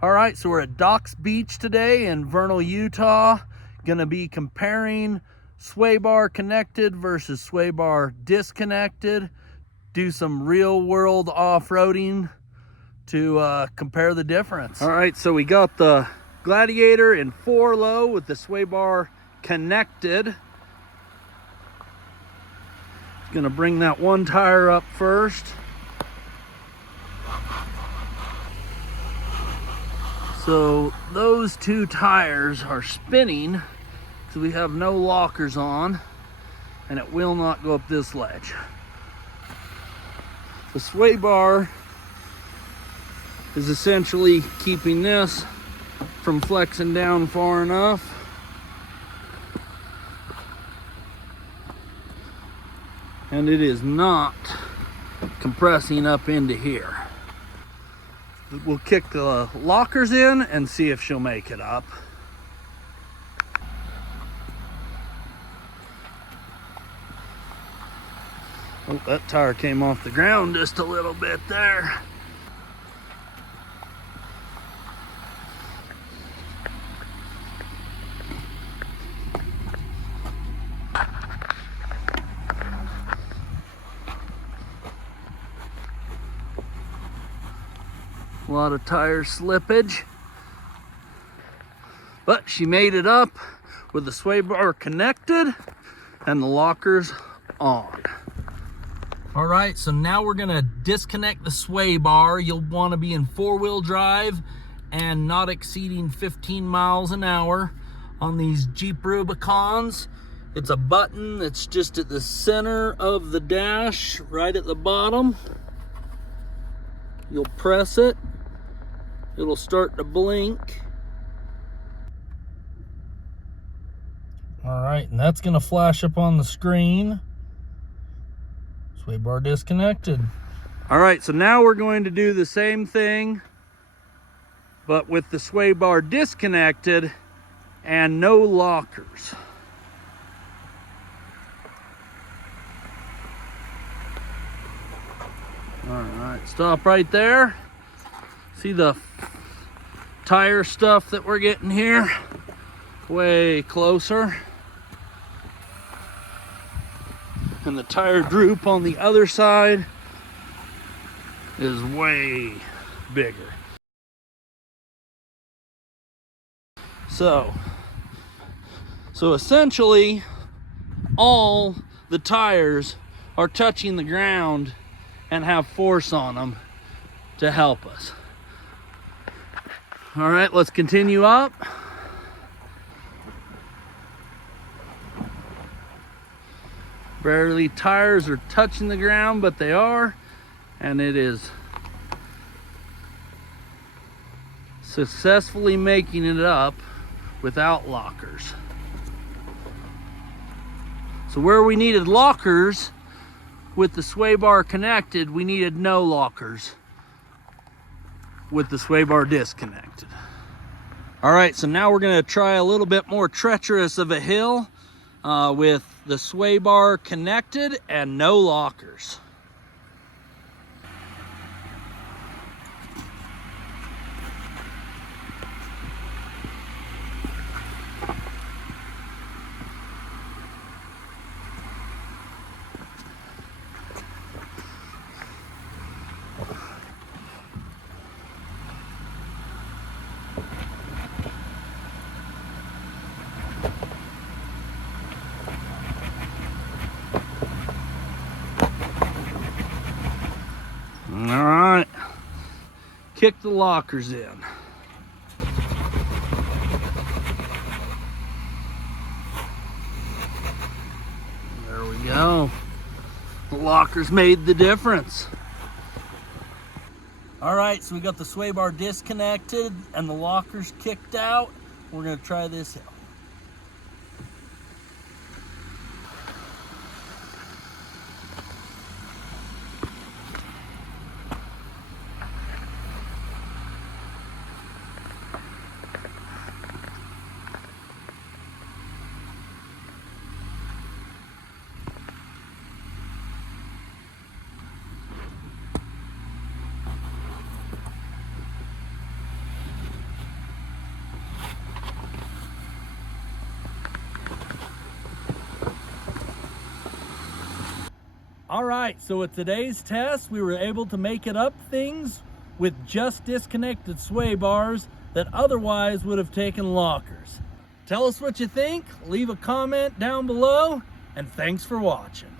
All right, so we're at Docks Beach today in Vernal, Utah. Gonna be comparing sway bar connected versus sway bar disconnected. Do some real world off-roading to compare the difference. All right, so we got the Gladiator in 4 low with the sway bar connected. Gonna bring that one tire up first. So those 2 tires are spinning because we have no lockers on, and it will not go up this ledge. The sway bar is essentially keeping this from flexing down far enough. And it is not compressing up into here. We'll kick the lockers in and see if she'll make it up. Oh, that tire came off the ground just a little bit there. A lot of tire slippage, but she made it up with the sway bar connected and the lockers on. All right, so now we're gonna disconnect the sway bar. You'll wanna be in 4-wheel drive and not exceeding 15 miles an hour on these Jeep Rubicons. It's a button that's just at the center of the dash, right at the bottom. You'll press it. It'll start to blink. All right, and that's gonna flash up on the screen. Sway bar disconnected. All right, so now we're going to do the same thing, but with the sway bar disconnected and no lockers. All right, stop right there. See the tire stuff that we're getting here? Way closer. And the tire droop on the other side is way bigger. So essentially all the tires are touching the ground and have force on them to help us. All right, let's continue up. Barely tires are touching the ground, but they are, and it is successfully making it up without lockers. So where we needed lockers with the sway bar connected, we needed no lockers with the sway bar disconnected. All right, so now we're gonna try a little bit more treacherous of a hill with the sway bar connected and no lockers. All right, kick the lockers in. There we go. The lockers made the difference. All right, so we got the sway bar disconnected and the lockers kicked out. We're gonna try this hill. All right, so with today's test, we were able to make it up things with just disconnected sway bars that otherwise would have taken lockers. Tell us what you think, leave a comment down below, and thanks for watching.